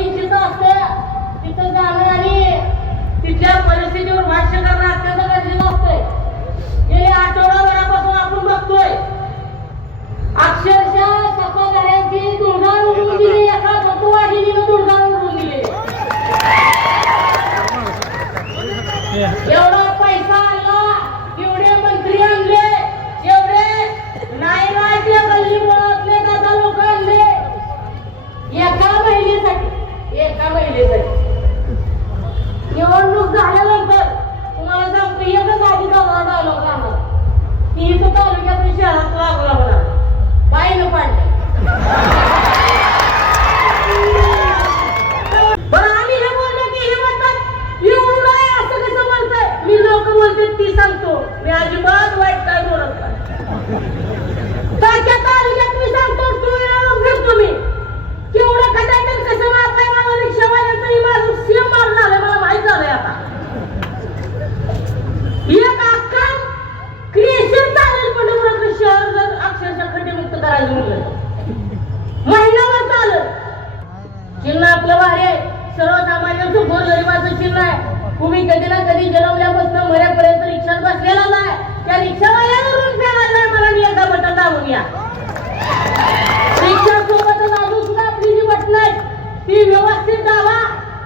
इच्छित असते तिथं जाणं आणि तिथल्या परिस्थितीवर भाष्य करणं अत्यंत गरजेचं असतंय. गेल्या आठवडाभरापासून आपण बघतोय अक्षरशः सत्ताधाऱ्यांची दुर्गाण उडवून दिली, एका फतवाहिनीनं दुर्गाण उडवून दिली. एवढा पैसा आणला, एवढे मंत्री आणले, एवढे नायराच्या गल्ली मुळातले दादा लोक आणले एका महिलेसाठी. निवडणूक झाल्यानंतर तुम्हाला सांगतो एकच अधिकार डायलॉग राहणार की इथं तालुक्यातून शहरात लागला म्हणा बाईनं पाडलं. बरं आम्ही हे बोललो की हे म्हणतात एवढं नाही असं कसं बोलतंय. मी लोक बोलते ती सांगतो, मी अजिबात वाईट काय बोलत नाही. तालुक्यात मी सांगतो फिरतो मी केवढं खटाटन कसं मारलंय मला रिक्षावाल्याचं माझं सीएम मारून आलंय मला माहित झालंय. आता एक अख्खा क्रिएशन चालेल पंढरपूरचं शहर जर अक्षरशः खड्डेमुक्त करायचं म्हणलं महिनाभर चालत. चिन्ह आपलं भारी आहे, सर्वसामान्यांचं गोरगरिबाचं चिन्ह आहे. तुम्ही कधी ना कधी जन्मल्यापासून मरेपर्यंत रिक्षात बसलेला नाही, त्या रिक्षावाल्यावरून फेरायला मला मी एकदा बटन दाबून या. रिक्षा सोबतच अजून सुद्धा आपली जी बटन आहेत ती व्यवस्थित दाबा.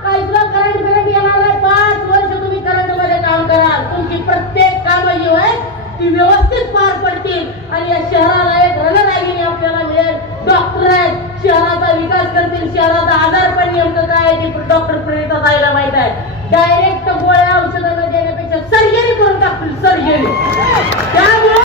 काहीतरी करंट येणार नाही. 5 वर्ष तुम्ही करंट मध्ये काम कराल, तुमची प्रत्येक कामं जी आहेत ती व्यवस्थित पार पडतील आणि या शहराला एक रणरागिणी आपल्याला मिळेल. डॉक्टर आहेत, शहराचा विकास करतील. शहराचा आजार पण नेमकं काय आहे ते डॉक्टर प्रणिता ताईला माहित आहे. डायरेक्ट गोळ्या औषधांना देण्यापेक्षा सर्जरी करून टाकतील, सर्जरी. त्यामुळे